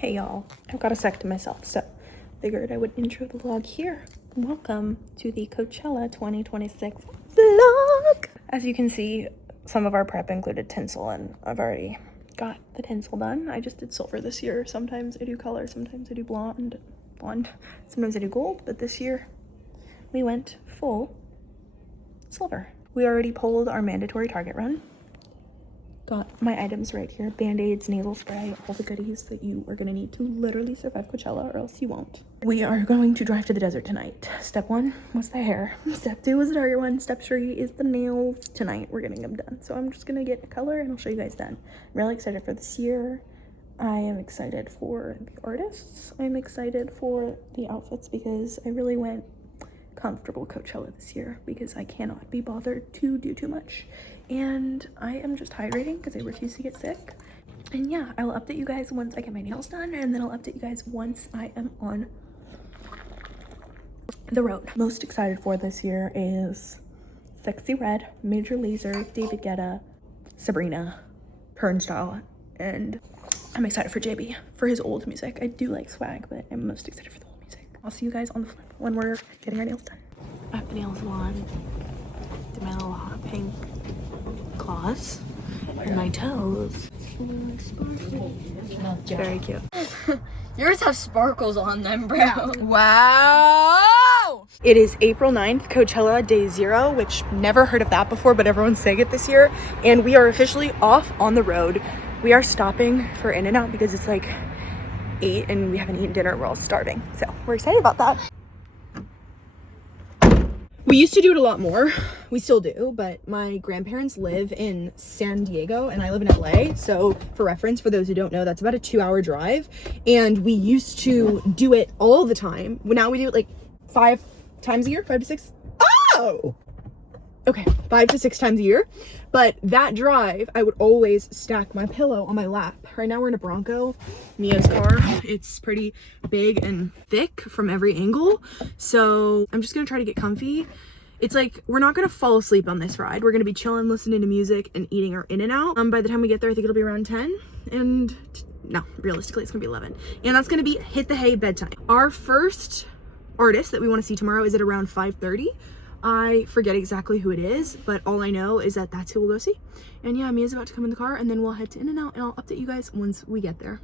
Hey y'all, I've got a sec to myself, so figured I would intro the vlog here. Welcome to the Coachella 2026 vlog. As you can see, some of our prep included tinsel, and I've already got the tinsel done. I just did silver this year. Sometimes I do color, sometimes I do blonde, sometimes I do gold, but this year we went full silver. We already pulled our mandatory Target run. Got my items right here: band-aids, nasal spray, all the goodies that you are gonna need to literally survive Coachella, or else you won't. We are going to drive to the desert tonight. Step 1 was the hair. Step 2 was the Target one. Step 3 is the nails. Tonight we're getting them done. So I'm just gonna get a color and I'll show you guys then. I'm really excited for this year. I am excited for the artists. I'm excited for the outfits because I really went comfortable Coachella this year because I cannot be bothered to do too much, and I am just hydrating because I refuse to get sick. And yeah, I will update you guys once I get my nails done, and then I'll update you guys once I am on the road. Most excited for this year is Sexy Red, Major Lazer, David Guetta, Sabrina, Turnstile, and I'm excited for JB for his old music. I do like swag, but I'm most excited for the old music. I'll see you guys on the flip when we're getting our nails done. I have the nails on, did my little hot pink claws, and my toes. Very cute. Yours have sparkles on them, bro. Yeah. Wow! It is April 9th, Coachella Day 0, which never heard of that before, but everyone's saying it this year. And we are officially off on the road. We are stopping for In-N-Out because it's like 8 and we haven't eaten dinner. We're all starving. So we're excited about that. We used to do it a lot more. We still do, but my grandparents live in San Diego and I live in LA. So for reference, for those who don't know, that's about a 2-hour drive. And we used to do it all the time. Now we do it like 5 times a year, 5 to 6. Oh! Okay, 5 to 6 times a year. But that drive, I would always stack my pillow on my lap. Right now we're in a Bronco, Mia's car. It's pretty big and thick from every angle. So I'm just gonna try to get comfy. It's like, we're not gonna fall asleep on this ride. We're gonna be chilling, listening to music, and eating our In-N-Out. By the time we get there, I think it'll be around 10. And no, realistically, it's gonna be 11. And that's gonna be hit the hay bedtime. Our first artist that we wanna see tomorrow is at around 5:30. I forget exactly who it is, but all I know is that that's who we'll go see. And yeah, Mia's about to come in the car, and then we'll head to In-N-Out, and I'll update you guys once we get there.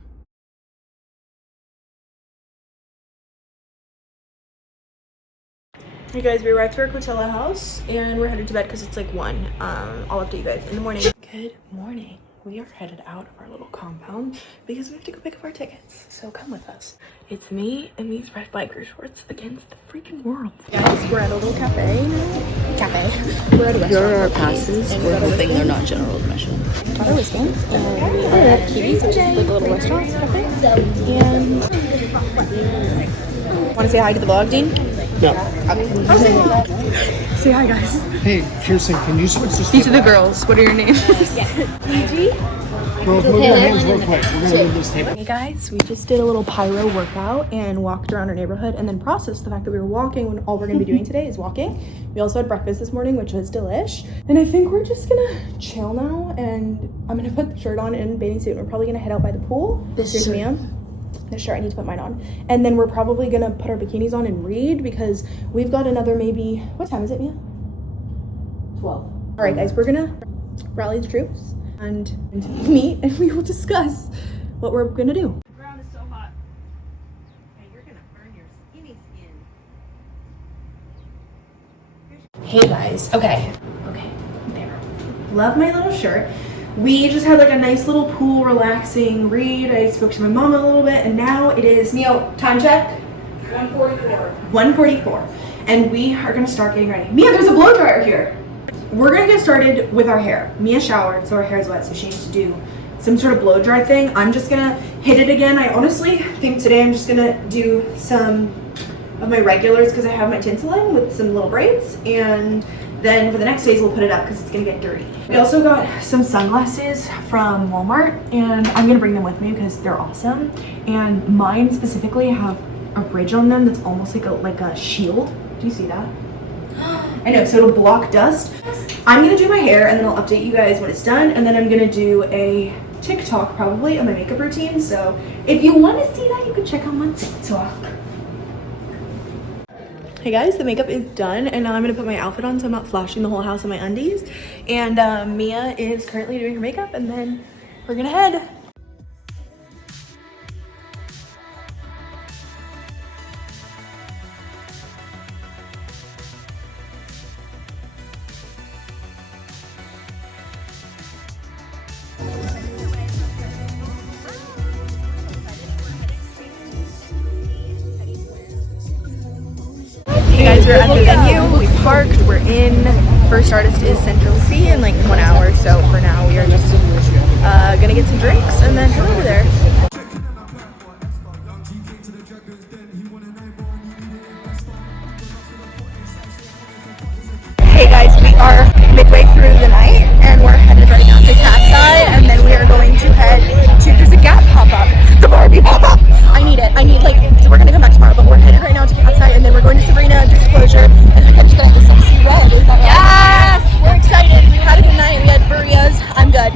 Hey guys, we arrived to our Coachella house, and we're headed to bed because it's like 1. I'll update you guys in the morning. Good morning. We are headed out of our little compound because we have to go pick up our tickets. So come with us. It's me and these red biker shorts against the freaking world. Guys, we're at a little cafe. We're at a restaurant. Here are our passes. We're hoping they're not general admission. Got our wristbands, and we are at Kiwi's, which is like a little restaurant cafe. And want to say hi to the vlog, Dean? No. Say hi, guys. Hey, Kirsten, can you switch this? These are the girls. What are your names? Girls, move your hands real quick. We're gonna leave this table. Hey guys, we just did a little pyro workout and walked around our neighborhood, and then processed the fact that we were walking when all we're gonna be doing today is walking. We also had breakfast this morning, which was delish. And I think we're just gonna chill now, and I'm gonna put the shirt on and bathing suit, and we're probably gonna head out by the pool. Here's Mia. The shirt, I need to put mine on. And then we're probably gonna put our bikinis on and read because we've got another maybe, what time is it, Mia? 12. All right, guys, we're gonna rally the troops and meet, and we will discuss what we're gonna do. The ground is so hot. Hey, you're gonna burn your skinny skin. Hey guys, okay, there. Love my little shirt. We just had like a nice little pool, relaxing read. I spoke to my mama a little bit, and now it is, Mia, time check? 144. 1:44. And we are gonna start getting ready. Mia, there's a blow dryer here. We're gonna get started with our hair. Mia showered, so her hair's wet, so she needs to do some sort of blow dry thing. I'm just gonna hit it again. I honestly think today I'm just gonna do some of my regulars because I have my tinsel in with some little braids, and then for the next days we'll put it up because it's gonna get dirty. We also got some sunglasses from Walmart, and I'm gonna bring them with me because they're awesome. And mine specifically have a bridge on them that's almost like a shield. Do you see that? I know, so it'll block dust. I'm gonna do my hair and then I'll update you guys when it's done, and then I'm gonna do a TikTok probably of my makeup routine. So if you want to see that, you can check out my TikTok. Hey guys, the makeup is done and now I'm gonna put my outfit on so I'm not flashing the whole house in my undies. And Mia is currently doing her makeup and then we're gonna head. Hey guys, we're at the venue, we parked, we're in. First artist is Central C in like 1 hour, so for now we are just gonna get some drinks and then head over there. Hey guys, we are midway through the night and we're headed right now to Cat's Eye and then we are going to head to, there's a Gap pop-up, the Barbie pop-up. I need like, so we're gonna come back tomorrow, but we're headed right now to Cat's Eye and then we're going to Sabrina, Disclosure, and we're gonna spend the sexy red, is that right? Yes! We're excited, we had a good night, we had burritos, I'm good.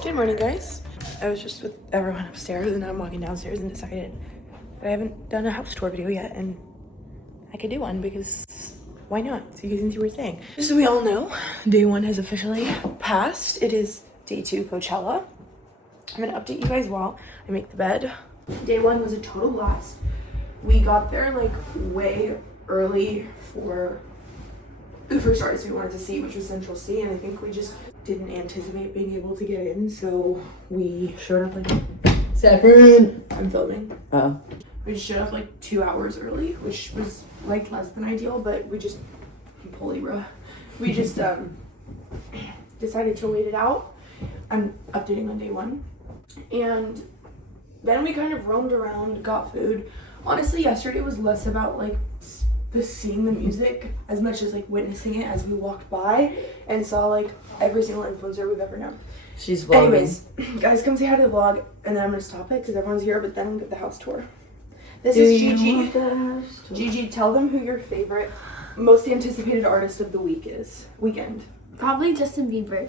Good morning, guys. I was just with everyone upstairs and now I'm walking downstairs and decided that I haven't done a house tour video yet and I could do one because why not? So you guys can see what we're saying. Just so we all know, day one has officially passed. It is day 2 Coachella. I'm gonna update you guys while I make the bed. Day 1 was a total blast. We got there like way early for the first artist we wanted to see, which was Central C, and I think we just didn't anticipate being able to get in, so we showed up like I'm filming. Oh. We just showed up like 2 hours early, which was like less than ideal, but we just we just decided to wait it out. I'm updating on day 1, and then we kind of roamed around, got food. Honestly, yesterday was less about like seeing the music as much as like witnessing it as we walked by and saw like every single influencer we've ever known. She's vlogging. Anyways, guys, come say hi to the vlog and then I'm gonna stop it because everyone's here, but then we'll get the house tour. This is Gigi. Gigi, tell them who your favorite, most anticipated artist of the weekend. Probably Justin Bieber.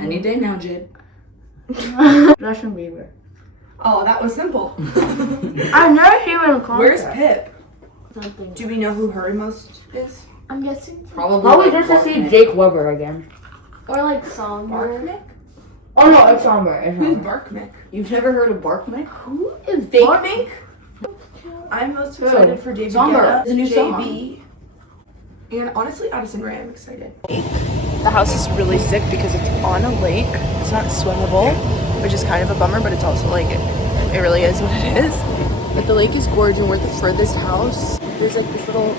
Any day now, Jade. Justin Bieber. Oh, that was simple. I've never seen him in a concert. Where's Pip? Something. Do we know who her most is? I'm guessing. Probably just to see Barknick. Jake Weber again. Or like Songbird. Barkmick? Oh no, it's Songbird. Who's Barkmick? You've never heard of Barkmick? Who is Fake Bark? Mink? I'm most excited for David Songbird. Guetta, It's a new song. JB, and honestly Addison Rae. I'm excited. The house is really sick because it's on a lake. It's not swimmable, which is kind of a bummer, but it's also like it really is what it is. But the lake is gorgeous and we're at the furthest house. There's like this little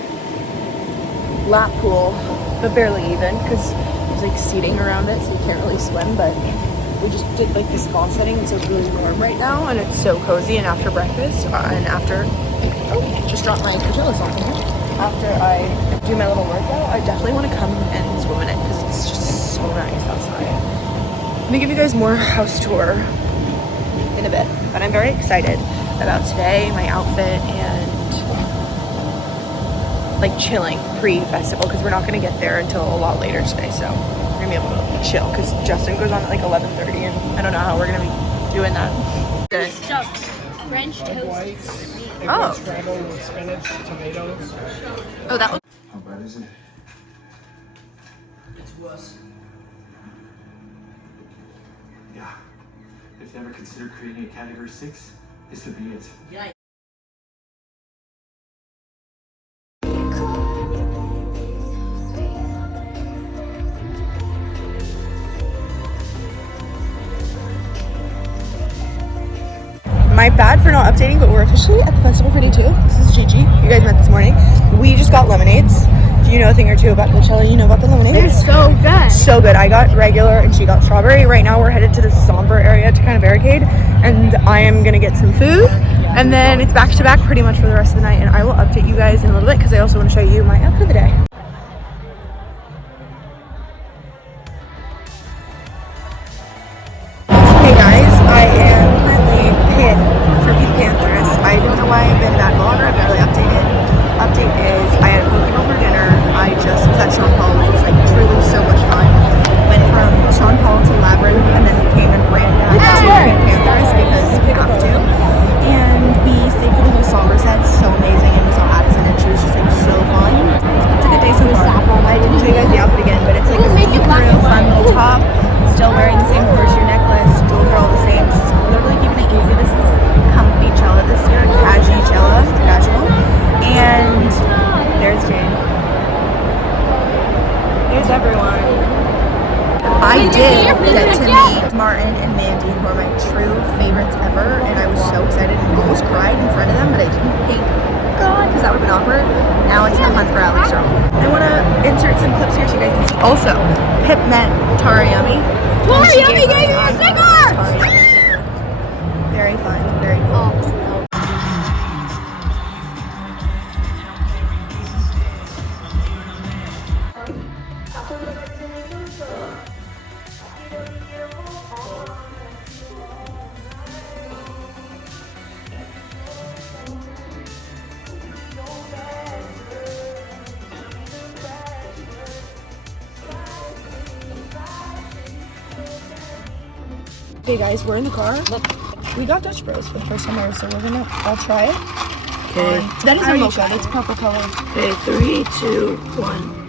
lap pool, but barely even because there's like seating around it, so you can't really swim. But we just did like this small setting, and so it's really warm right now, and it's so cozy. And after breakfast, and after just dropped my Coachella song here. After I do my little workout, I definitely want to come and swim in it because it's just so nice outside. Let me give you guys more house tour in a bit, but I'm very excited about today, my outfit, and like chilling pre-festival because we're not going to get there until a lot later today, so we're going to be able to chill because Justin goes on at like 11:30 and I don't know how we're going to be doing that. Good. French toast. Oh. Scrambled with spinach, tomatoes. Oh, that was How bad is it? It's worse. Yeah. If you ever considered creating a category 6, this would be it. Yeah. my bad for not updating, but we're officially at the festival for day 2. This is Gigi. You guys met this morning. We just got lemonades. if you know a thing or two about Coachella, you know about the lemonade. They're so good. So good. I got regular and she got strawberry. Right now we're headed to the somber area to kind of barricade, and I am gonna get some food, and then it's back to back pretty much for the rest of the night, and I will update you guys in a little bit because I also want to show you my outfit of the day. Hey guys, I am currently hit for Pink Panthers. I don't know why I've been a bad vlogger, I've barely updated. Update is I had a Pokemon for dinner. I just was at Sean Paul, which was like truly so much fun. Went from Sean Paul to Labyrinth and then came and ran down to Pink Panthers because we have to. And we stayed for the whole somber set, so amazing, and we saw Addison and she was just like so fun. It's a good day so far. I didn't show you guys the outfit again, but it's like a see-through fun little top. Still wearing the same horseshoe necklace. Jewels are all the same. Just literally keeping it easy. This is Coachella this year. Casual. And there's Jane. There's everyone. I did get to meet Martin and Mandy, who are my true favorites ever, and I was so excited and almost cried in front of them, but I didn't think, God, because that would have been awkward. Now it's the hunt for Alex Earl. I want to insert some clips here so you guys can see. Also, Pip met Tara Yummy. Tara Yummy gave me a cigar! Very fun, very cool. Okay guys, we're in the car. Look, we got Dutch Bros for the first time ever, so we're gonna all try it. Okay. That is a mocha, it's purple color. Okay, 3, 2, 1.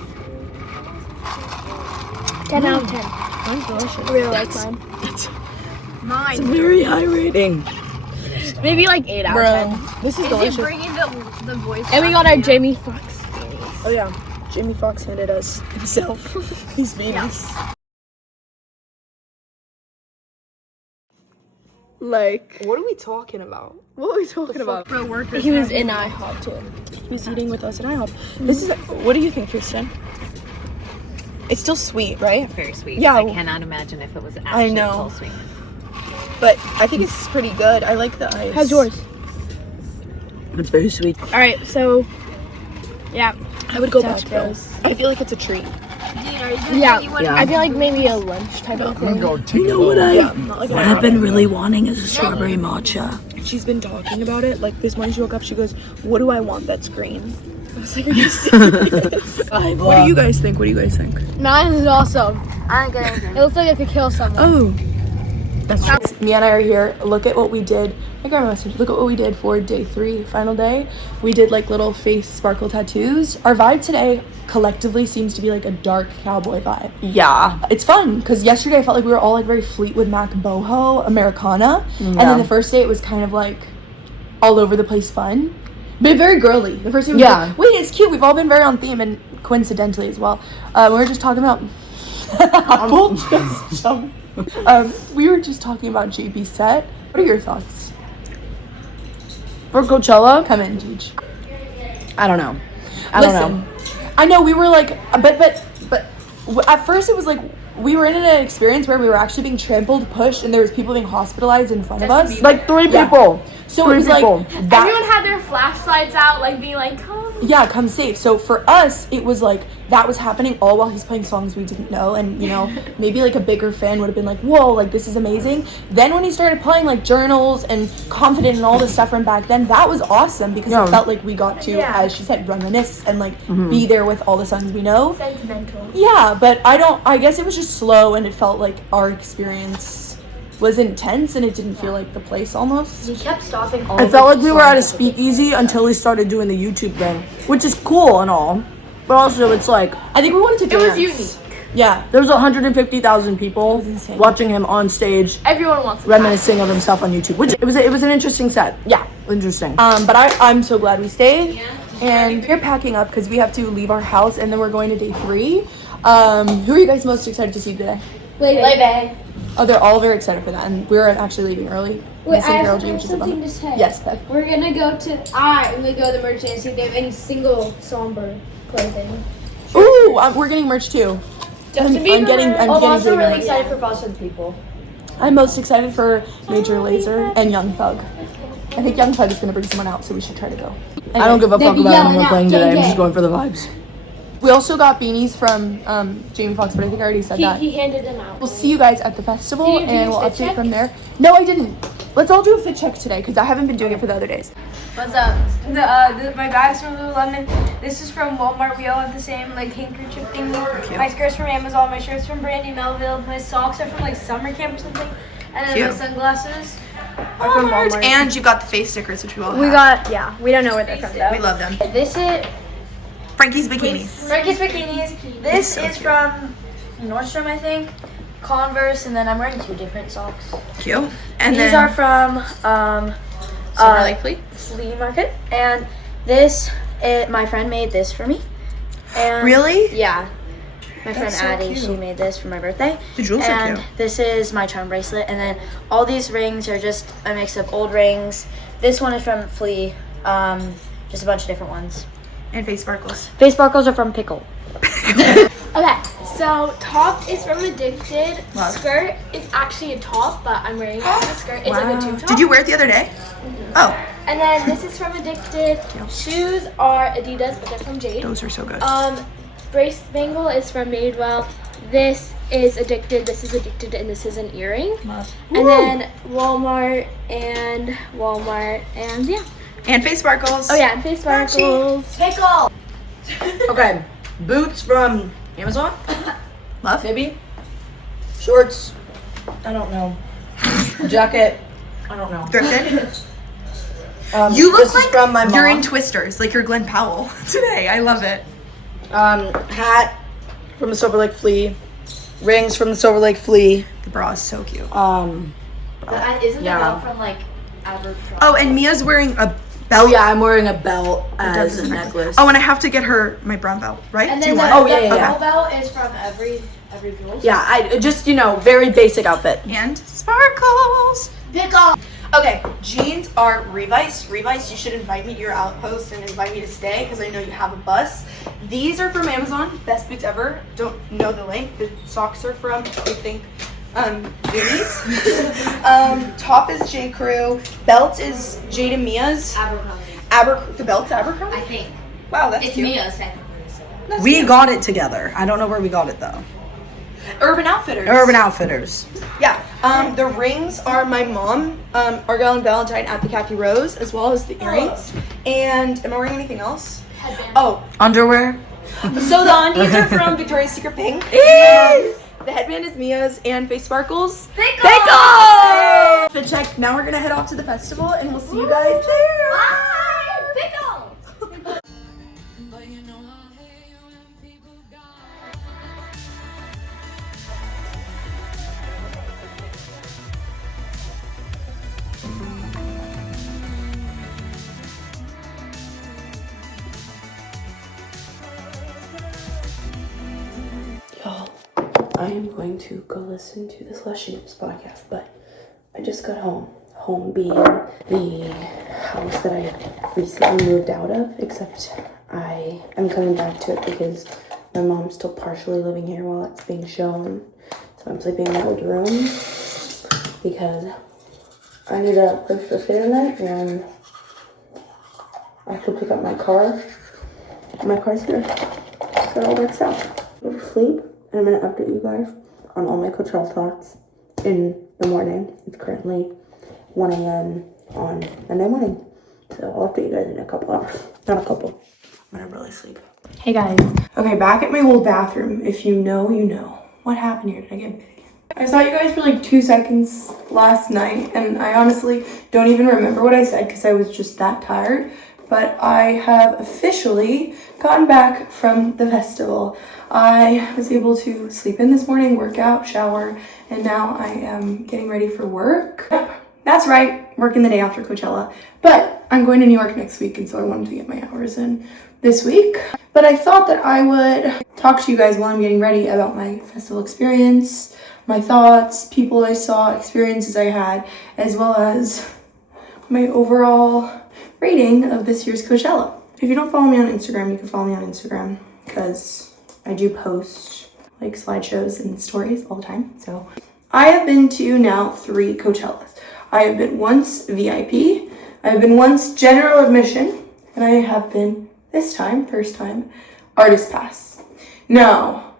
10 out of 10. Mine's delicious. I really like mine. It's Mine. a very high rating. Maybe like 8 out of 10. Bro, this is Is delicious. it bringing the voice? And we got our Jamie Foxx. Oh yeah, Jamie Foxx handed us himself these beanies. Like, what are we talking about? What are we talking about? Pro workers. He was in IHOP too. He was eating with us at IHOP. This is, what do you think, Kristen? It's still sweet, right? Very sweet. Yeah. I cannot imagine if it was actually know. full sweet. But I think it's pretty good. I like the ice. How's yours? It's very sweet. All right, so yeah, I would go Dutch back though. Bros. I feel like it's a treat. Yeah. Yeah. I feel like maybe a lunch type of thing. You know what Not like I've been really wanting is a strawberry matcha. She's been talking about it. Like this morning she woke up, she goes, "What do I want that's green?" I was like, "Are you serious?" What do you guys think? What do you guys think? Mine is awesome. It looks like I could kill someone. Oh, that's true. Me and I are here. Look at what we did. My grandma messaged. Look at what we did for day 3, final day. We did like little face sparkle tattoos. Our vibe today collectively seems to be like a dark cowboy vibe. Yeah. It's fun because yesterday I felt like we were all like very Fleetwood Mac boho Americana, and then the first day it was kind of like all over the place fun, but very girly. The first day we were like, wait, it's cute. We've all been very on theme, and coincidentally as well, we were just talking about we were just talking about JB's set. What are your thoughts? For Coachella? Come in, Jeej. I don't know. I don't know. I know we were like, but at first it was like we were in an experience where we were actually being trampled, pushed, and there was people being hospitalized in front of us. Like 3 Yeah. people. So 3 it was people. like that. Everyone had their flashlights out, like being like, "Come." Yeah, come safe. So for us, it was like that was happening all while he's playing songs we didn't know, and you know, maybe like a bigger fan would have been like, "Whoa, like this is amazing." Then when he started playing like Journals and Confident and all this stuff from back then, that was awesome because it felt like we got to, as she said, reminisce and like be there with all the songs we know. Sentimental. Yeah, but I guess it was just slow, and it felt like our experience was intense, and it didn't feel like the place almost. He kept stopping all I felt like we were at a speakeasy until we started doing the YouTube thing, which is cool and all, but also it's like I think we wanted to dance. It was unique. Yeah. there's 150,000 people insane. watching him on stage Everyone wants to reminiscing of himself on YouTube, which it was an interesting set. Yeah. Interesting. But I'm so glad we stayed. And we're packing up because we have to leave our house, and then we're going to day 3. Who are you guys most excited to see today? Lebe. Oh, they're all very excited for that, and we're actually leaving early. Wait, Missing I Girl have G, which is a something bummer. to say. Yes, Beth. We're gonna go to the merchant and see if they have any single somber clothing. Ooh, we're getting merch too. I'm getting also really merch. excited for Foster the People. I'm most excited for Major Lazer and Young Thug. I think Young Thug is gonna bring someone out, so we should try to go. I don't give a fuck about who we're playing today. I'm just going for the vibes. We also got beanies from Jamie Foxx, but I think I already said that. He handed them out. We'll see you guys at the festival, Did you do and we'll your fit update check? from there. No, I didn't. Let's all do a fit check today, because I haven't been doing it for the other days. What's up? My bag's from Lululemon. This is from Walmart. We all have the same like handkerchief thing. My skirt's from Amazon. My shirt's from Brandy Melville. My socks are from like summer camp or something. And then my sunglasses are from Walmart. And you got the face stickers, which we all have. We got we don't know where they're from though. We love them. This is Frankie's bikinis. Frankie's bikinis. This is from Nordstrom, I think. Converse, and then I'm wearing 2 different socks. Cute. And These then are from Silver Lake Flea. flea market, and this my friend made this for me. And Really? Yeah. My friend That's so Addie, cute. she made this for my birthday. The jewels are And cute. this is my charm bracelet, and then all these rings are just a mix of old rings. This one is from Flea, just a bunch of different ones. And face sparkles. Face sparkles are from Pickle. Okay, so top is from Addicted. Love. Skirt is actually a top, but I'm wearing it as a skirt. It's like a tube top. Did you wear it the other day? Oh, And then this is from Addicted. Shoes are Adidas, but they're from Jade. those are so good. Brace bangle is from Madewell. This is Addicted, this is Addicted, and this is an earring. And then Walmart, and yeah. And face sparkles. Oh yeah, and face sparkles. Pickle! Okay, boots from Amazon, Love. maybe. Shorts, I don't know. Jacket, I don't know. Thrifted. this You look is like from my you're mom. in Twisters, like you're Glenn Powell today. I love it. Hat from the Silver Lake Flea. Rings from the Silver Lake Flea. The bra is so cute. Isn't Yeah. the belt from like Abercrombie? Oh, and Mia's wearing a belt. Oh yeah, I'm wearing a belt as a Doesn't- necklace. Oh, and I have to get her my brown belt, right? And Do then you the, want? Oh, yeah. the belt is from every jewel. Yeah, I just, very basic outfit. And sparkles. Pickle! Okay, jeans are Revice. Revice, you should invite me to your outpost and invite me to stay because I know you have a bus. These are from Amazon, best boots ever. Don't know the link. The socks are from, I think, Zoomies. Top is J. Crew. Belt is Jade and Mia's. Abercrombie. The belt's Abercrombie? I think. Wow, that's It's cute. Mia's technically. So. We got it together. I don't know where we got it though. Urban Outfitters. Urban Outfitters. Yeah. The rings are my mom, Argyle and Valentine at the Kathy Rose, as well as the earrings. And am I wearing anything else? Oh, Underwear. so the undies are from Victoria's Secret Pink. The headband is Mia's and face sparkles. Pickle! Fit check. Now we're gonna head off to the festival and we'll see you guys there. Bye! Pickle! Y'all, I am going to go listen to the Slush Noobs podcast, but I just got home. Home being the house that I recently moved out of, except I am coming back to it because my mom's still partially living here while it's being shown. So I'm sleeping in my old room because I need a place to stay tonight and I have to pick up my car. My car's here. So it all works out. Go to sleep, and I'm gonna update you guys on all my Coachella thoughts in the morning. It's currently 1 a.m. on Monday morning. So I'll update you guys in a couple hours. Not a couple. I'm gonna really sleep. Hey guys. Okay, back at my old bathroom. If you know, you know. What happened here? Did I get busy? I saw you guys for like 2 seconds last night, and I honestly don't even remember what I said because I was just that tired. But I have officially gotten back from the festival. I was able to sleep in this morning, work out, shower, and now I am getting ready for work. That's right, working the day after Coachella. But I'm going to New York next week, and so I wanted to get my hours in this week. But I thought that I would talk to you guys while I'm getting ready about my festival experience, my thoughts, people I saw, experiences I had, as well as my overall rating of this year's Coachella. If you don't follow me on Instagram, you can follow me on Instagram because I do post like slideshows and stories all the time. So I have been to now 3 Coachellas. I have been once VIP, I have been once general admission, and I have been this time, first time, Artist Pass. Now,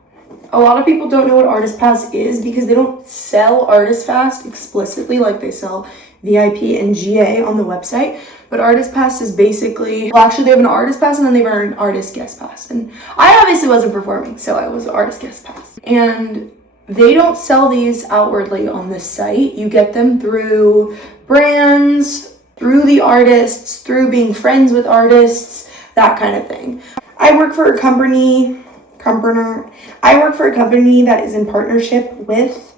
a lot of people don't know what Artist Pass is because they don't sell Artist Pass explicitly like they sell VIP and GA on the website. But Artist Pass is basically, well, actually they have an Artist Pass and then they have an Artist Guest Pass. And I obviously wasn't performing, so I was Artist Guest Pass. And they don't sell these outwardly on this site. You get them through brands, through the artists, through being friends with artists, that kind of thing. I work for a company that is in partnership with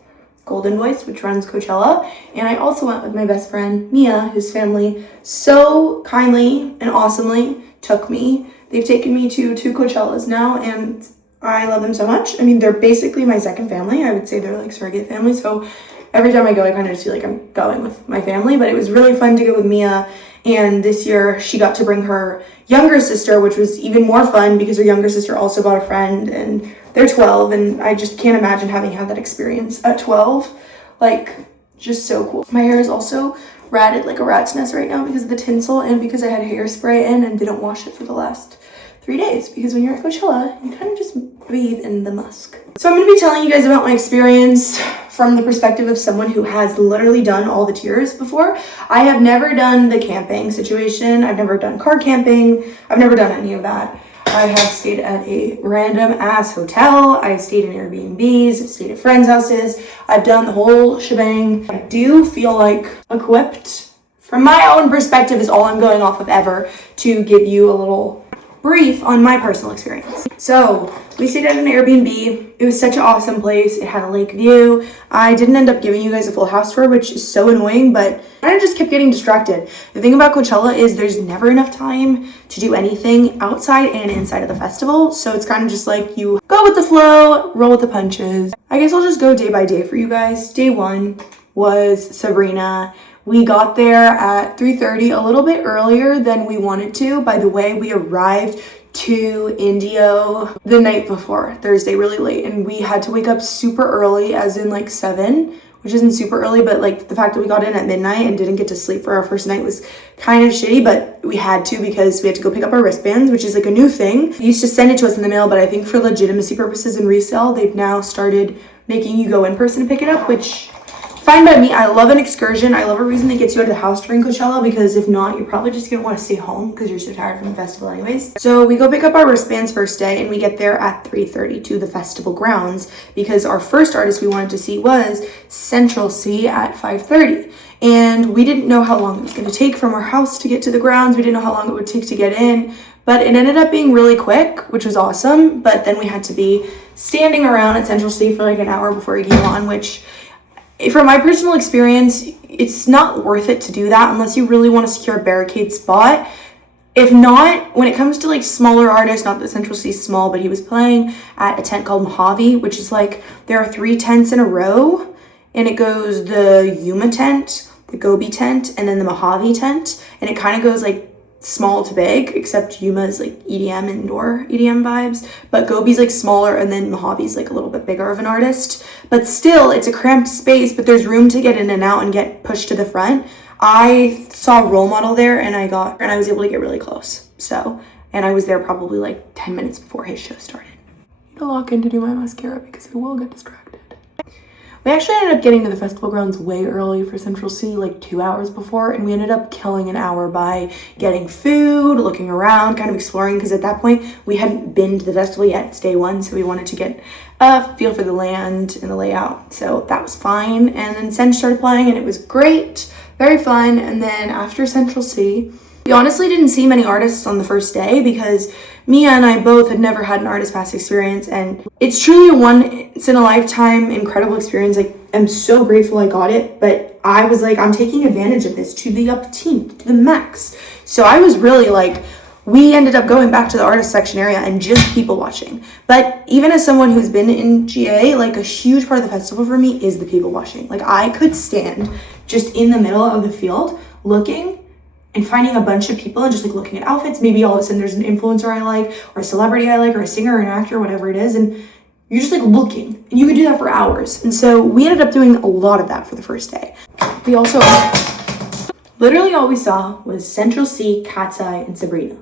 Golden Voice, which runs Coachella, and I also went with my best friend Mia, whose family so kindly and awesomely took me. They've taken me to 2 Coachellas now, and I love them so much. I mean, they're basically my second family. I would say they're like surrogate family, so every time I go, I kind of just feel like I'm going with my family, but it was really fun to go with Mia, and this year she got to bring her younger sister, which was even more fun because her younger sister also got a friend, and they're 12, and I just can't imagine having had that experience at 12. Like, just so cool. My hair is also ratted like a rat's nest right now because of the tinsel and because I had hairspray in and didn't wash it for the last 3 days, because when you're at Coachella, you kind of just breathe in the musk. So I'm going to be telling you guys about my experience from the perspective of someone who has literally done all the tiers before. I have never done the camping situation. I've never done car camping. I've never done any of that. I have stayed at a random ass hotel. I've stayed in Airbnbs. I've stayed at friends' houses. I've done the whole shebang. I do feel like equipped, from my own perspective, is all I'm going off of ever, to give you a little brief on my personal experience. So we stayed at an Airbnb. It was such an awesome place. It had a lake view. I didn't end up giving you guys a full house tour, which is so annoying, but I just kept getting distracted. The thing about Coachella is there's never enough time to do anything outside and inside of the festival. So it's kind of just like you go with the flow, roll with the punches. I guess I'll just go day by day for you guys. Day 1 was Sabrina. We got there at 3:30, a little bit earlier than we wanted to. By the way, we arrived to Indio the night before, Thursday, really late, and we had to wake up super early, as in like 7, which isn't super early, but like the fact that we got in at midnight and didn't get to sleep for our first night was kind of shitty, but we had to because we had to go pick up our wristbands, which is like a new thing. They used to send it to us in the mail, but I think for legitimacy purposes and resale, they've now started making you go in person to pick it up, which fine by me. I love an excursion. I love a reason that gets you out of the house during Coachella, because if not, you're probably just gonna want to stay home because you're so tired from the festival anyways. So we go pick up our wristbands first day, and we get there at 3:30 to the festival grounds because our first artist we wanted to see was Central C at 5:30. And we didn't know how long it was going to take from our house to get to the grounds. We didn't know how long it would take to get in, but it ended up being really quick, which was awesome. But then we had to be standing around at Central C for like an hour before it came on, which from my personal experience, it's not worth it to do that unless you really want to secure a barricade spot. If not, when it comes to like smaller artists, not that Central C is small, but he was playing at a tent called Mojave, which is like, there are 3 tents in a row, and it goes the Yuma tent, the Gobi tent, and then the Mojave tent, and it kind of goes like small to big, except Yuma is like EDM, indoor EDM vibes, but Gobi's like smaller, and then Mojave's like a little bit bigger of an artist, but still it's a cramped space, but there's room to get in and out and get pushed to the front. I saw a role model there, and I was able to get really close. So, and I was there probably like 10 minutes before his show started. I need to lock in to do my mascara because I will get distracted. We actually ended up getting to the festival grounds way early for Central C, like 2 hours before, and we ended up killing an hour by getting food, looking around, kind of exploring, because at that point we hadn't been to the festival yet. It's day 1, so we wanted to get a feel for the land and the layout, so that was fine. And then Central started playing, and it was great, very fun. And then after Central C, we honestly didn't see many artists on the first day because Mia and I both had never had an artist pass experience, and it's truly a once-in-a-lifetime incredible experience. Like, I'm so grateful I got it, but I was like, I'm taking advantage of this to the upteenth, to the max. So I was really like, we ended up going back to the artist section area and just people watching. But even as someone who's been in GA, like a huge part of the festival for me is the people watching. Like, I could stand just in the middle of the field looking and finding a bunch of people and just like looking at outfits. Maybe all of a sudden there's an influencer I like, or a celebrity I like, or a singer or an actor, whatever it is, and you're just like looking, and you could do that for hours. And so we ended up doing a lot of that for the first day. We also, literally all we saw was Central C, Cat's Eye, and Sabrina.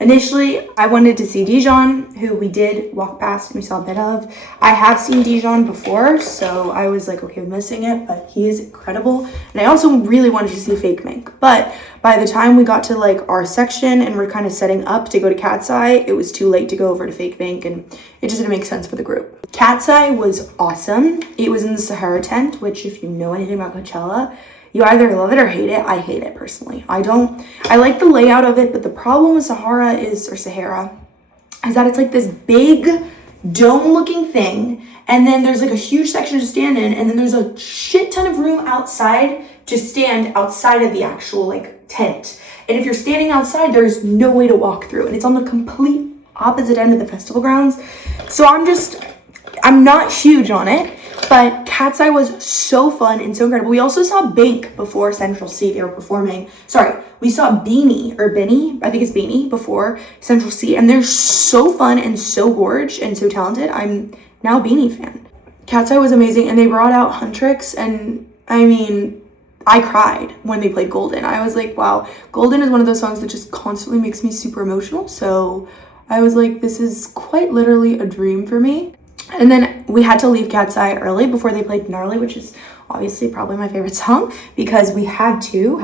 Initially, I wanted to see Dijon, who we did walk past and we saw a bit of. I have seen Dijon before, so I was like, okay, I'm missing it, but he is incredible. And I also really wanted to see Fake Mink. But by the time we got to like our section and we're kind of setting up to go to Cat's Eye, it was too late to go over to Fake Mink, and it just didn't make sense for the group. Cat's Eye was awesome. It was in the Sahara tent, which if you know anything about Coachella, you either love it or hate it. I hate it personally. I like the layout of it, but the problem with Sahara is that it's like this big dome looking thing, and then there's like a huge section to stand in, and then there's a shit ton of room outside to stand outside of the actual like tent. And if you're standing outside, there's no way to walk through, and it's on the complete opposite end of the festival grounds. So I'm not huge on it. But Cat's Eye was so fun and so incredible. We also saw Bink before Central C. They were performing. Sorry, we saw Benny, I think it's Beanie, before Central C. And they're so fun and so gorge and so talented. I'm now a Beanie fan. Cat's Eye was amazing. And they brought out Huntrix. And I mean, I cried when they played Golden. I was like, wow. Golden is one of those songs that just constantly makes me super emotional. So I was like, this is quite literally a dream for me. And then we had to leave Cat's Eye early before they played Gnarly, which is obviously probably my favorite song, because we had to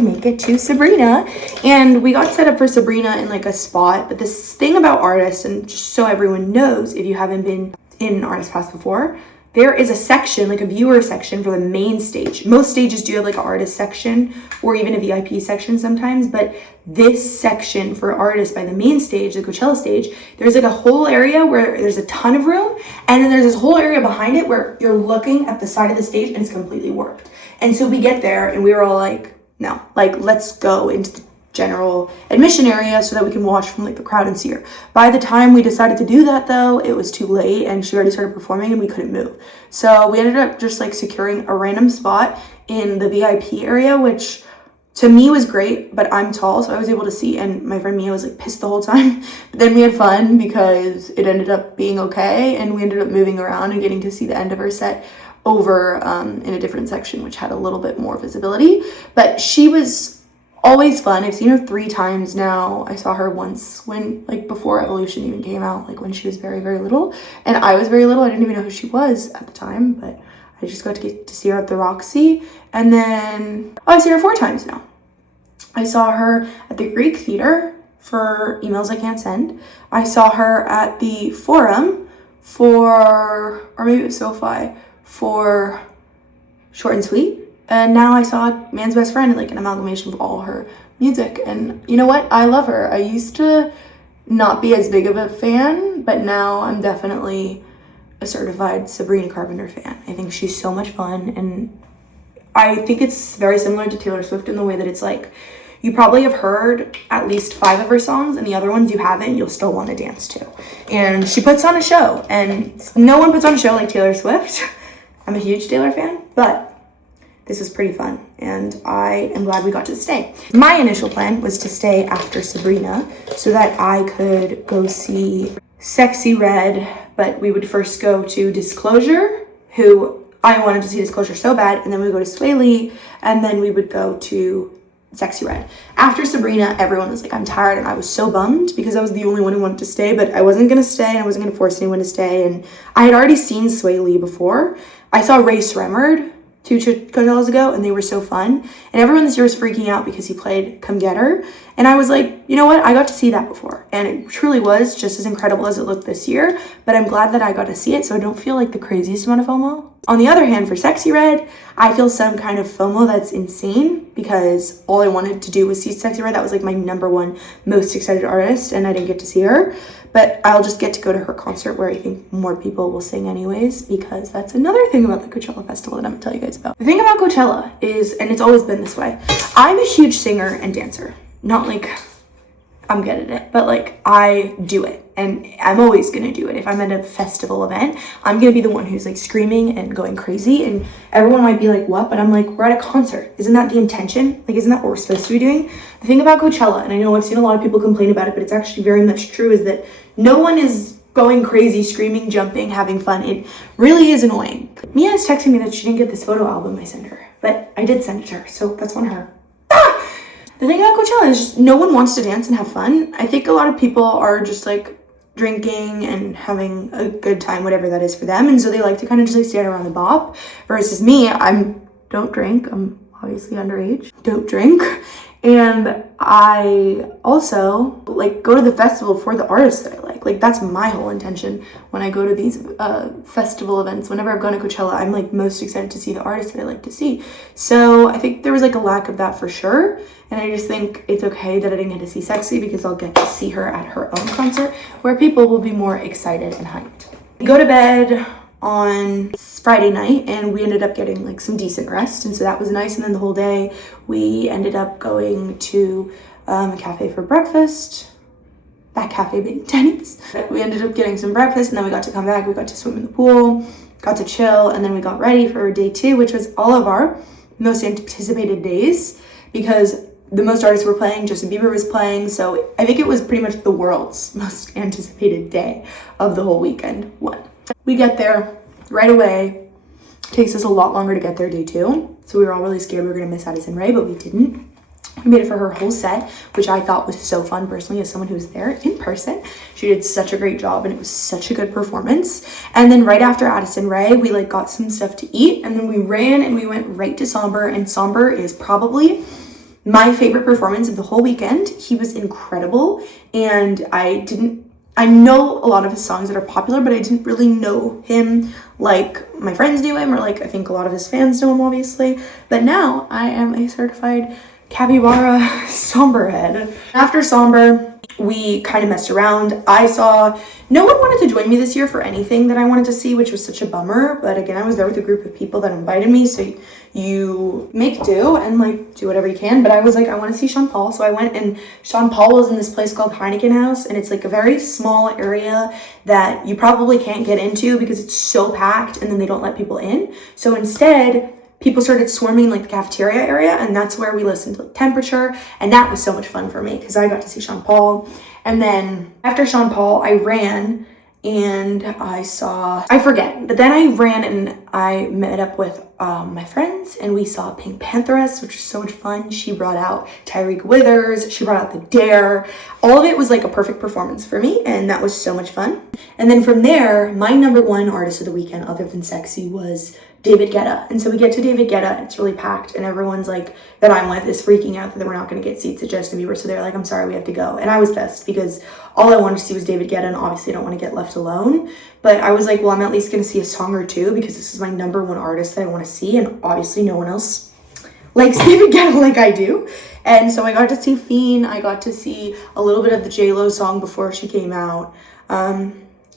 make it to Sabrina. And we got set up for Sabrina in like a spot. But this thing about artists, and just so everyone knows, if you haven't been in an artist pass before, there is a section, like a viewer section for the main stage. Most stages do have like an artist section or even a VIP section sometimes, but this section for artists by the main stage, the Coachella stage, there's like a whole area where there's a ton of room, and then there's this whole area behind it where you're looking at the side of the stage and it's completely warped. And so we get there and we were all like, no, like let's go into the general admission area so that we can watch from like the crowd and see her. By the time we decided to do that though, it was too late and she already started performing and we couldn't move. So we ended up just like securing a random spot in the VIP area, which to me was great, but I'm tall, so I was able to see, and my friend Mia was like pissed the whole time. But then we had fun because it ended up being okay, and we ended up moving around and getting to see the end of her set over in a different section, which had a little bit more visibility. But she was always fun. I've seen her 3 times now. I saw her once when, like, before Evolution even came out, like when she was very, very little. And I was very little. I didn't even know who she was at the time, but I just got to get to see her at the Roxy. And then, I've seen her 4 times now. I saw her at the Greek Theater for Emails I Can't Send. I saw her at the Forum or maybe it was SoFi, for Short and Sweet. And now I saw Man's Best Friend, like an amalgamation of all her music. And you know what? I love her. I used to not be as big of a fan, but now I'm definitely a certified Sabrina Carpenter fan. I think she's so much fun, and I think it's very similar to Taylor Swift in the way that it's like, you probably have heard at least 5 of her songs, and the other ones you haven't, you'll still want to dance to. And she puts on a show, and no one puts on a show like Taylor Swift. I'm a huge Taylor fan, but this was pretty fun, and I am glad we got to stay. My initial plan was to stay after Sabrina so that I could go see Sexy Red, but we would first go to Disclosure, who I wanted to see Disclosure so bad, and then we would go to Sway Lee, and then we would go to Sexy Red. After Sabrina, everyone was like, I'm tired, and I was so bummed because I was the only one who wanted to stay, but I wasn't going to stay, and I wasn't going to force anyone to stay, and I had already seen Sway Lee before. I saw Ray Sremmurd 2 Coachellas ago, and they were so fun, and everyone this year was freaking out because he played Come Get Her, and I was like, you know what, I got to see that before, and it truly was just as incredible as it looked this year, but I'm glad that I got to see it so I don't feel like the craziest amount of FOMO. On the other hand, for Sexy Red, I feel some kind of FOMO that's insane because all I wanted to do was see Sexy Red. That was like my #1 most excited artist, and I didn't get to see her, but I'll just get to go to her concert where I think more people will sing anyways, because that's another thing about the Coachella Festival that I'm gonna tell you guys about. The thing about Coachella is, and it's always been this way, I'm a huge singer and dancer. Not like I'm good at it, but like I do it, and I'm always gonna do it. If I'm at a festival event, I'm gonna be the one who's like screaming and going crazy, and everyone might be like, what? But I'm like, we're at a concert. Isn't that the intention? Like, isn't that what we're supposed to be doing? The thing about Coachella, and I know I've seen a lot of people complain about it, but it's actually very much true, is that no one is going crazy, screaming, jumping, having fun. It really is annoying. Mia is texting me that she didn't get this photo album I sent her, but I did send it to her, so that's on her. The thing about Coachella is just no one wants to dance and have fun. I think a lot of people are just like drinking and having a good time, whatever that is for them. And so they like to kind of just like stand around the bop. Versus me, don't drink. I'm obviously underage. Don't drink. And I also like go to the festival for the artists that I like. Like that's my whole intention when I go to these festival events. Whenever I've gone to Coachella, I'm like most excited to see the artists that I like to see. So I think there was like a lack of that for sure. And I just think it's okay that I didn't get to see Sexy because I'll get to see her at her own concert where people will be more excited and hyped. We go to bed on Friday night and we ended up getting like some decent rest, and so that was nice. And then the whole day we ended up going to a cafe for breakfast, that cafe being Denny's. We ended up getting some breakfast, and then we got to come back, we got to swim in the pool, got to chill, and then we got ready for day 2, which was all of our most anticipated days because the most artists were playing, Justin Bieber was playing, so I think it was pretty much the world's most anticipated day of the whole weekend. We get there right away. Takes us a lot longer to get there day 2. So we were all really scared we were gonna miss Addison Rae, but we didn't. We made it for her whole set, which I thought was so fun personally as someone who was there in person. She did such a great job and it was such a good performance. And then right after Addison Rae, we like got some stuff to eat, and then we ran and we went right to Somber, and Somber is probably my favorite performance of the whole weekend. He was incredible, and I know a lot of his songs that are popular, but I didn't really know him like my friends knew him, or like I think a lot of his fans know him, obviously. But now I am a certified capybara somberhead. After Somber, we kind of messed around. No one wanted to join me this year for anything that I wanted to see, which was such a bummer. But again, I was there with a group of people that invited me, so you make do and like do whatever you can. But I was like, I want to see Sean Paul, so I went, and Sean Paul was in this place called Heineken House, and it's like a very small area that you probably can't get into because it's so packed, and then they don't let people in. So instead, people started swarming like the cafeteria area, and that's where we listened to like, Temperature, and that was so much fun for me because I got to see Sean Paul. And then after Sean Paul, I ran and I forget, but then I ran and I met up with my friends, and we saw Pink Pantheress, which was so much fun. She brought out Tyreek Withers, she brought out The Dare. All of it was like a perfect performance for me, and that was so much fun. And then from there, my number 1 artist of the weekend other than Sexy was David Guetta. And so we get to David Guetta and it's really packed, and everyone's like that I'm with is freaking out that we're not going to get seats at Justin Bieber, so they're like, I'm sorry, we have to go. And I was pissed because all I wanted to see was David Guetta, and obviously I don't want to get left alone, but I was like, well, I'm at least going to see a song or two because this is my number 1 artist that I want to see, and obviously no one else likes David Guetta like I do. And so I got to see Fiend, I got to see a little bit of the J-Lo song before she came out,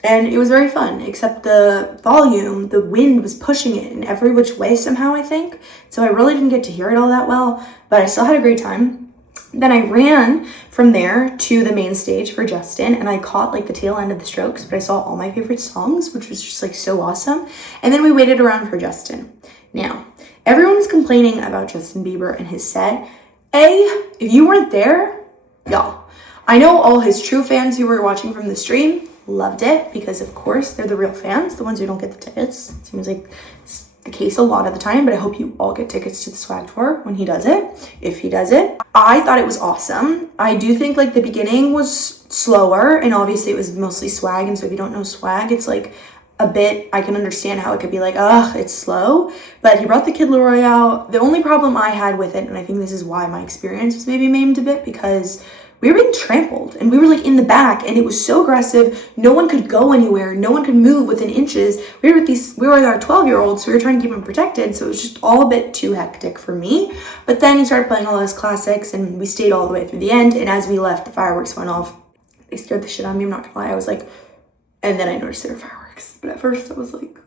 and it was very fun, except the volume, the wind was pushing it in every which way somehow, I think. So I really didn't get to hear it all that well, but I still had a great time. Then I ran from there to the main stage for Justin, and I caught like the tail end of the Strokes, but I saw all my favorite songs, which was just like so awesome. And then we waited around for Justin. Now, everyone was complaining about Justin Bieber and his set. If you weren't there, y'all, I know all his true fans who were watching from the stream loved it because of course they're the real fans, the ones who don't get the tickets. It seems like it's the case a lot of the time, but I hope you all get tickets to the swag tour when he does it, if he does it. I thought it was awesome. I do think like the beginning was slower, and obviously it was mostly swag, and so if you don't know swag, it's like a bit, I can understand how it could be like, ugh, it's slow. But he brought the Kid Leroy out. The only problem I had with it, and I think this is why my experience was maybe maimed a bit, because we were being trampled and we were like in the back, and it was so aggressive. No one could go anywhere. No one could move within inches. We were our 12-year-olds, so we were trying to keep them protected. So it was just all a bit too hectic for me. But then he started playing all his classics, and we stayed all the way through the end. And as we left, the fireworks went off. They scared the shit out of me, I'm not gonna lie. I was like, and then I noticed there were fireworks. But at first I was like,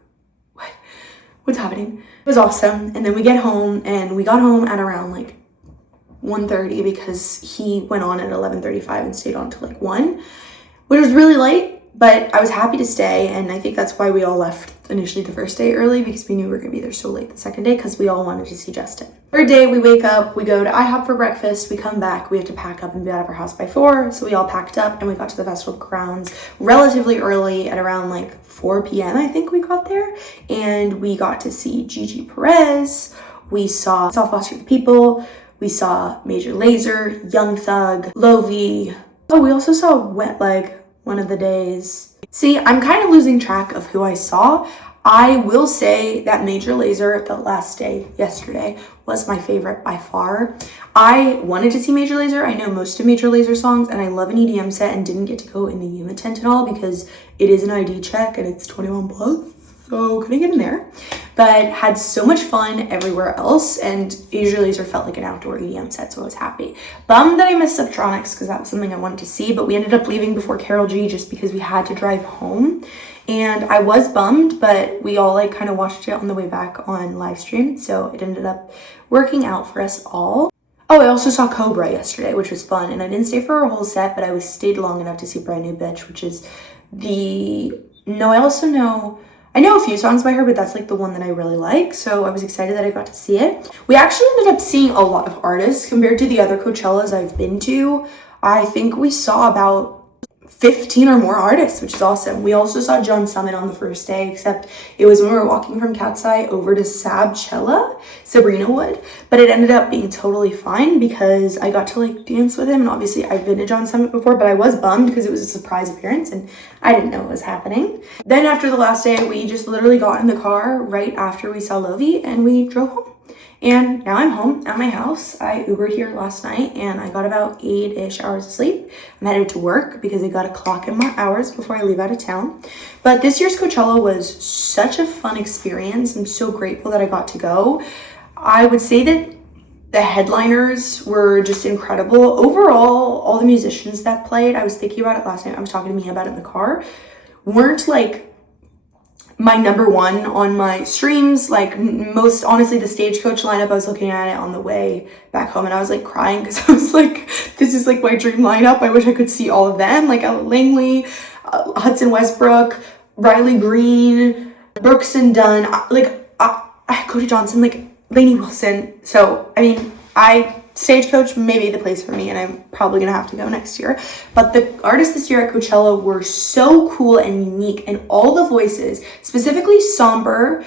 what's happening? It was awesome. And then we get home, and we got home at around like 1:30 because he went on at 11:35 and stayed on till like 1, which was really late, but I was happy to stay. And I think that's why we all left initially the first day early, because we knew we were gonna be there so late the second day, because we all wanted to see Justin. Third day, we wake up, we go to IHOP for breakfast, we come back, we have to pack up and be out of our house by 4. So we all packed up and we got to the festival grounds relatively early at around like 4 p.m. I think we got there, and we got to see Gigi Perez. We saw Foster the People. We saw Major Lazer, Young Thug, Lovey. Oh, we also saw Wet Leg one of the days. See, I'm kind of losing track of who I saw. I will say that Major Lazer, the last day yesterday, was my favorite by far. I wanted to see Major Lazer. I know most of Major Lazer songs, and I love an EDM set, and didn't get to go in the Yuma tent at all because it is an ID check and it's 21 plus. So couldn't get in there, but had so much fun everywhere else, and Major Lazer felt like an outdoor EDM set, so I was happy. Bummed that I missed Subtronics because that was something I wanted to see, but we ended up leaving before Carol G just because we had to drive home, and I was bummed, but we all like kind of watched it on the way back on live stream, so it ended up working out for us all. Oh, I also saw Cobra yesterday, which was fun, and I didn't stay for a whole set, but I stayed long enough to see Brand New Bitch, which is I know a few songs by her, but that's like the one that I really like, so I was excited that I got to see it. We actually ended up seeing a lot of artists compared to the other Coachellas I've been to. I think we saw about 15 or more artists, which is awesome. We also saw John Summit on the first day, except it was when we were walking from Cat's Eye over to Sabrina Wood, but it ended up being totally fine because I got to like dance with him, and obviously I've been to John Summit before, but I was bummed because it was a surprise appearance and I didn't know what was happening. Then after the last day, we just literally got in the car right after we saw Lovey and we drove home. And now I'm home at my house. I Ubered here last night and I got about 8-ish hours of sleep. I'm headed to work because I got to clock in my hours before I leave out of town. But this year's Coachella was such a fun experience. I'm so grateful that I got to go. I would say that the headliners were just incredible. Overall, all the musicians that played, I was thinking about it last night, I was talking to Mia about it in the car, weren't like my number one on my streams. Like most, honestly, the Stagecoach lineup, I was looking at it on the way back home and I was like crying because I was like, this is like my dream lineup. I wish I could see all of them, like Ella Langley, Hudson Westbrook, Riley Green, Brooks and Dunn, Cody Johnson, like Lainey Wilson. So, I mean, Stagecoach may be the place for me, and I'm probably gonna have to go next year. But the artists this year at Coachella were so cool and unique, and all the voices, specifically Somber,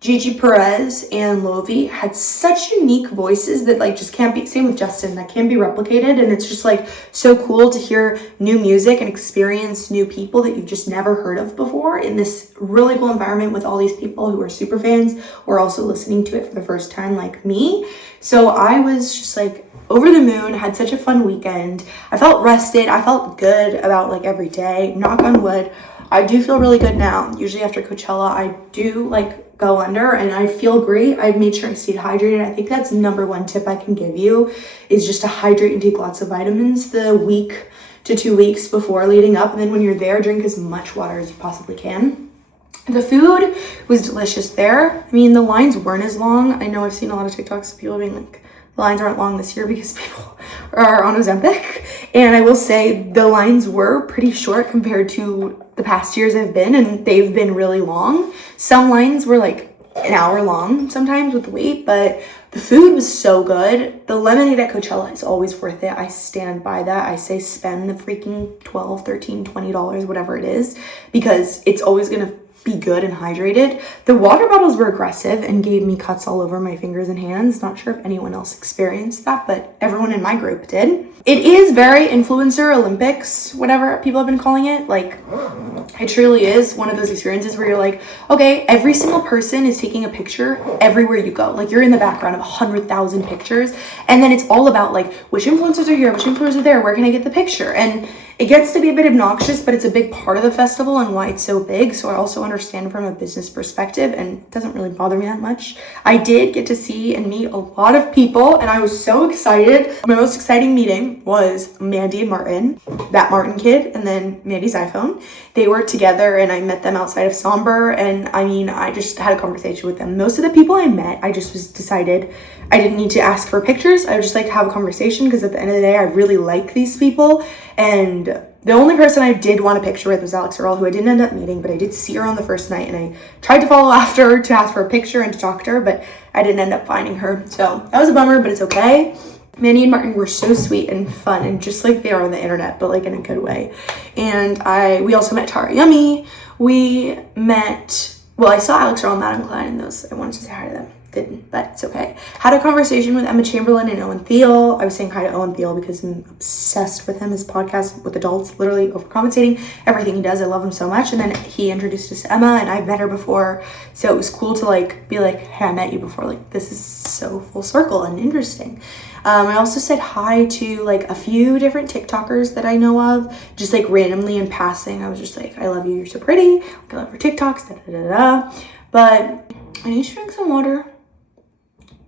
Gigi Perez, and Lovey, had such unique voices that like just can't be, same with Justin, that can't be replicated. And it's just like so cool to hear new music and experience new people that you've just never heard of before in this really cool environment with all these people who are super fans or also listening to it for the first time like me. So I was just like over the moon, had such a fun weekend. I felt rested. I felt good about like every day. Knock on wood. I do feel really good now. Usually after Coachella, I do like go under and I feel great. I made sure I stayed hydrated. I think that's number one tip I can give you is just to hydrate and take lots of vitamins the week to 2 weeks before leading up. And then when you're there, drink as much water as you possibly can. The food was delicious there. I mean, the lines weren't as long. I know I've seen a lot of TikToks of people being like, the lines aren't long this year because people are on Ozempic. And I will say the lines were pretty short compared to the past years I've been, and they've been really long. Some lines were like an hour long sometimes with the wait, but the food was so good. The lemonade at Coachella is always worth it. I stand by that. I say spend the freaking $12, $13, $20, whatever it is, because it's always gonna be good and hydrated. The water bottles were aggressive and gave me cuts all over my fingers and hands. Not sure if anyone else experienced that, but everyone in my group did. It is very influencer Olympics, whatever people have been calling it. Like, it truly is one of those experiences where you're like, okay, every single person is taking a picture everywhere you go. Like, you're in the background of 100,000 pictures, and then it's all about like, which influencers are here, which influencers are there, where can I get the picture? And it gets to be a bit obnoxious, but it's a big part of the festival and why it's so big. So I also understand understand from a business perspective, and it doesn't really bother me that much. I did get to see and meet a lot of people, and I was so excited. My most exciting meeting was Mandy and Martin, that Martin kid, and then Mandy's iPhone. They were together, and I met them outside of Somber, and I mean, I just had a conversation with them. Most of the people I met, I just was decided I didn't need to ask for pictures. I would just like to have a conversation, because at the end of the day, I really like these people. And the only person I did want a picture with was Alex Earl, who I didn't end up meeting, but I did see her on the first night, and I tried to follow after her to ask for a picture and to talk to her, but I didn't end up finding her. So that was a bummer, but it's okay. Mandy and Martin were so sweet and fun, and just like they are on the internet, but like in a good way. And we also met Tara Yummy. We met, well, I saw Alex Earl and Madame Klein, and those, I wanted to say hi to them. Didn't, but it's okay. Had a conversation with Emma Chamberlain and Owen Thiel. I was saying hi to Owen Thiel because I'm obsessed with him. His podcast with adults, literally overcompensating everything he does. I love him so much. And then he introduced us to Emma, and I've met her before, so it was cool to like be like, hey, I met you before. Like, this is so full circle and interesting. I also said hi to like a few different TikTokers that I know of, just like randomly in passing. I was just like, I love you, you're so pretty. Like, I love your TikToks, da da da da. But I need to drink some water,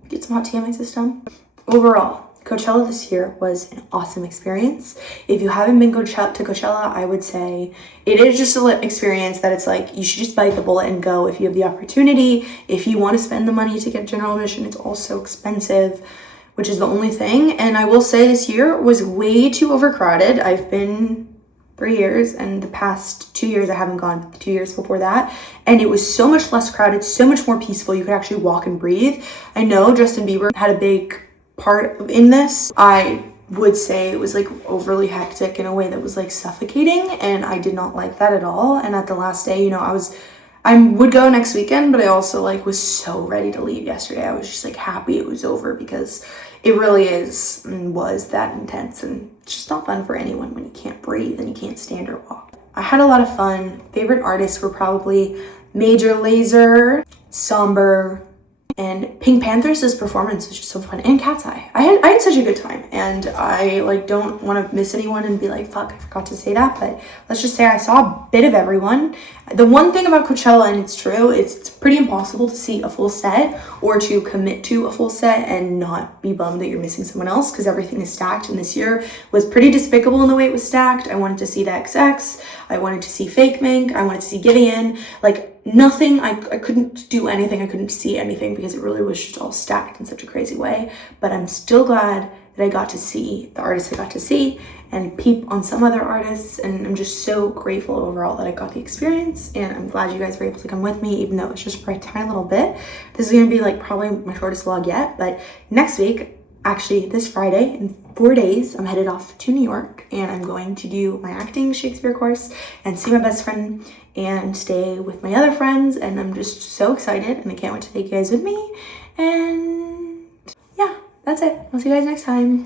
get some hot tea in my system. Overall, Coachella this year was an awesome experience. If you haven't been to Coachella, I would say it is just a lit experience that it's like, you should just bite the bullet and go if you have the opportunity. If you want to spend the money to get general admission, it's also expensive, which is the only thing. And I will say this year was way too overcrowded. I've been 3 years, and the past 2 years I haven't gone, the 2 years before that, and it was so much less crowded, so much more peaceful. You could actually walk and breathe. I know Justin Bieber had a big part in this. I would say it was like overly hectic in a way that was like suffocating, and I did not like that at all. And at the last day, you know, I would go next weekend, but I also like was so ready to leave yesterday. I was just like happy it was over, because it really is and was that intense, and it's just not fun for anyone when you can't breathe and you can't stand or walk. I had a lot of fun. Favorite artists were probably Major Lazer, Somber, and Pink Panther's performance was just so fun, and Cat's Eye. I had such a good time, and I like don't want to miss anyone and be like, fuck, I forgot to say that, but let's just say I saw a bit of everyone. The one thing about Coachella, and it's true, it's pretty impossible to see a full set or to commit to a full set and not be bummed that you're missing someone else, because everything is stacked, and this year was pretty despicable in the way it was stacked. I wanted to see the XX, I wanted to see Fake Mink, I wanted to see Gideon, like nothing. I couldn't do anything, I couldn't see anything, because it really was just all stacked in such a crazy way. But I'm still glad that I got to see the artists I got to see and peep on some other artists, and I'm just so grateful overall that I got the experience, and I'm glad you guys were able to come with me, even though it's just for a tiny little bit. This is gonna be like probably my shortest vlog yet, but next week, actually this Friday, in 4 days, I'm headed off to New York, and I'm going to do my acting Shakespeare course and see my best friend and stay with my other friends, and I'm just so excited, and I can't wait to take you guys with me. And yeah, that's it. I'll see you guys next time.